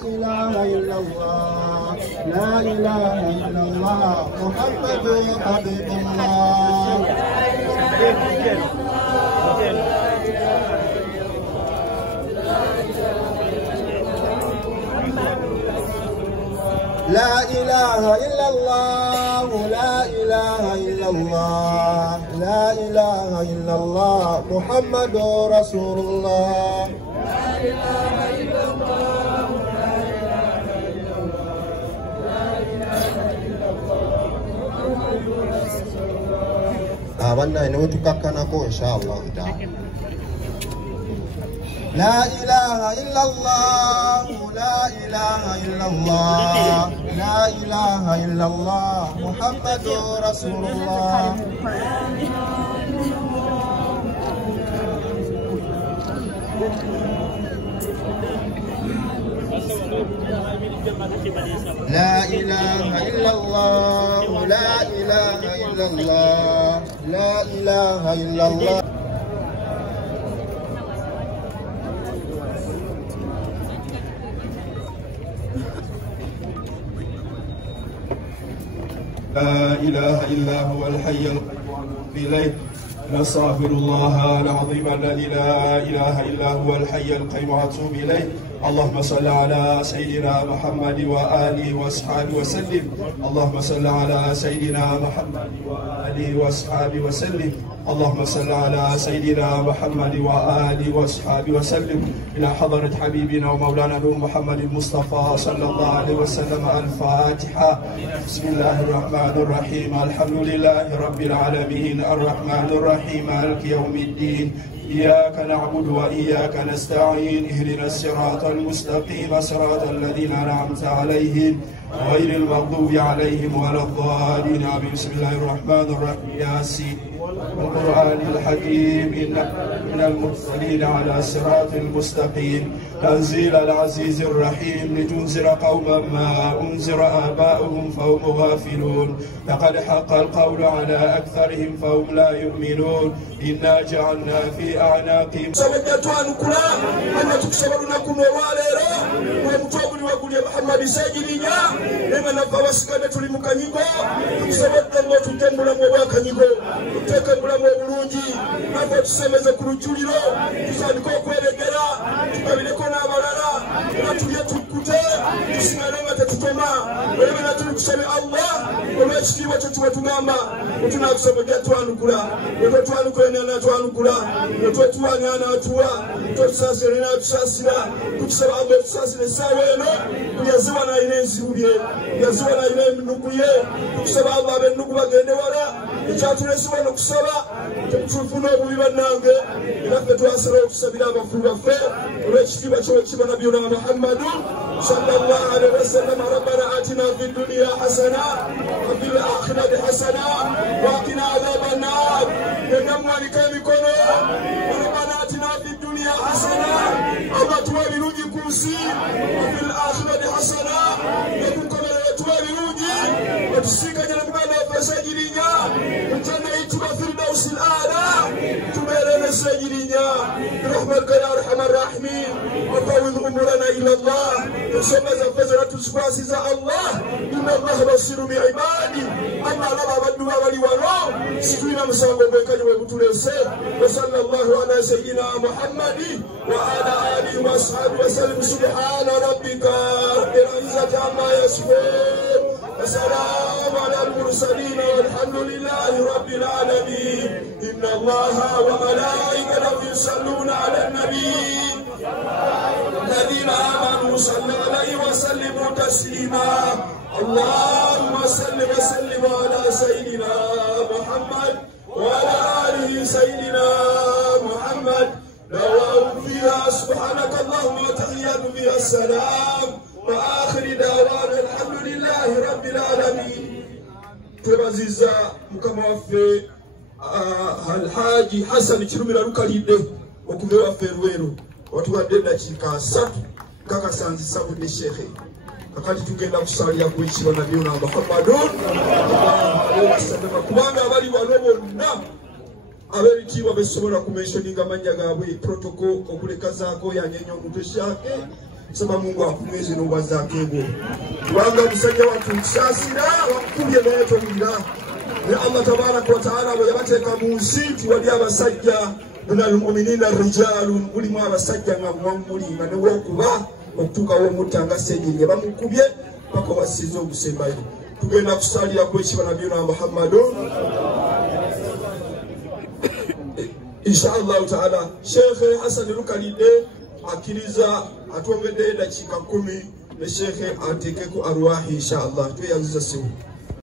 إله إلا الله لا إله إلا الله محمد حبيب الله لا إله إلا الله لا إله إلا الله لا إله إلا الله محمد رسول الله لا إله إلا الله لا إله إلا الله لا إله إلا الله محمد رسول الله. وانا نوتككنكو إن شاء الله تعالى. لا إله إلا الله لا إله إلا الله لا إله إلا الله محمد رسول الله. لا إله إلا الله لا إله إلا الله لا إله إلا الله. لا إله إلا هو الحي القيوم إليه نستغفر الله العظيم الذي لا إله إلا هو الحي القيوم وأتوب إليه. اللهم صل على سيدنا محمد وآله وأصحابه وسلم. اللهم صل على سيدنا محمد وآله وأصحابه وسلم. اللهم صل على سيدنا محمد وآله وأصحابه وسلم. إلى حضرة حبيبنا ومولانا نور محمد المصطفى صلى الله عليه وسلم. الفاتحة. بسم الله الرحمن الرحيم. الحمد لله رب العالمين الرحمن الرحيم مالك يوم الدين. إياك نعبد وإياك نستعين. اهدنا الصراط المستقيم صراط الذين أنعمت عليهم غير المغضوب عليهم ولا الضالين. بسم الله الرحمن الرحيم. ياسين والقرآن الحكيم إنك من المرسلين على صراط المستقيم. تنزيل العزيز الرحيم لتنذر قوما ما أنذر آباؤهم فهم غافلون. لقد حق القول على أكثرهم فهم لا يؤمنون. إنا جعلنا في أعناقهم محمد سيدنا لما نبوا سكانة لمكانيكو سبت الله تجمع مواكانيكو تكمل مولودي نبوا تسمى كروجوليرو تسانكو كويلكرا تكملكونا بالارا نتويا تكوتا تسمعنا تتوما ولما نتوسمع الله ونشكي وتتوتماما وتنافسوا جاتوانكولا وتتوانكولا ناتوانكولا وتتوانا ناتوا تساسرنا تساسرا كتسمع الله تساسر ساوينو yaziwa na ine nzibye yaziwa na ine nukuye kusaba Allah be nukuba gende wala ekyatulesiwa nokusaba tufuna obubi bannange era ffe twasaba okusabira abafulu baffe olw'ekitiibwa ky'oweekitiibwa nabiyuna Muhammadu sallallahu alaihi wasallam. rabbana atina fi dunya hasana wa fil akhirati hasana wa qina adhaban nar. enamwanika emikono rabbana atina fi dunya hasana Allah tuwa birungi ku nsi wa fil akhirati hasana yakukomera tuwa birungi otusinkanye na muganda waffe Sejirinya mutana yitibwa Firdausi al-Aala tubeere ne Sejirinya birahmatika ya arhamar rahimin وفوض أمورنا إلى الله ثم زفزنا تسفاسز الله إن الله بصير بعبادي أما لما بدوا وليورو سكينا مسامو بكاني وبطولسي. وصلى الله على سيدنا محمد وعلى آله وأصحابه وسلم. سبحان ربك رب العزة عما يصفون وسلام على المرسلين والحمد لله رب العالمين. إن الله وملائكته يصلون على النبي الذين آمنوا صلوا عليه وسلموا تسليما. اللهم صل وسلم على سيدنا محمد وعلى آله سيدنا محمد. دعواهم فيها سبحانك اللهم وتحيات فيها السلام وآخر دعوانا الحمد لله رب العالمين. تبازيزا مكما وفي الحاج حسن كيروميرا لوكاليدde okuva waffe Lweru watuwadde eddakiika 3 kakasanzisa budde shekhe kakati tugenda kusalira ku ekiro nabiyuna Muhammadun kubanga abali wano bonna ab'ebitiibwa besobola kumentioninga amannya gaabwe protocol okulekazaako yanyenye omuntu ekyake saba Mungu akumwezi n'obwazzaako ego kubanga omusajja wattu nkusaasira wakukubye naye towulira ne Allah tabaraka wa taala bwe yabateeka mu nsi nti wali abasajja minal muminina rijalun mulimu abasajja nga mwamuli nga newokuba okutuukawo omutta nga ssenyiga bamukubye paka wasiza ogusembayo tugenda kusalira kwekiba nabiyuna Muhammadu inshallah taala. Sheikh Hassan Lukalide akiriza atwongedde dakiika 10 ne Sheikh ateekeko arwahi inshallah tweyanziza sewu.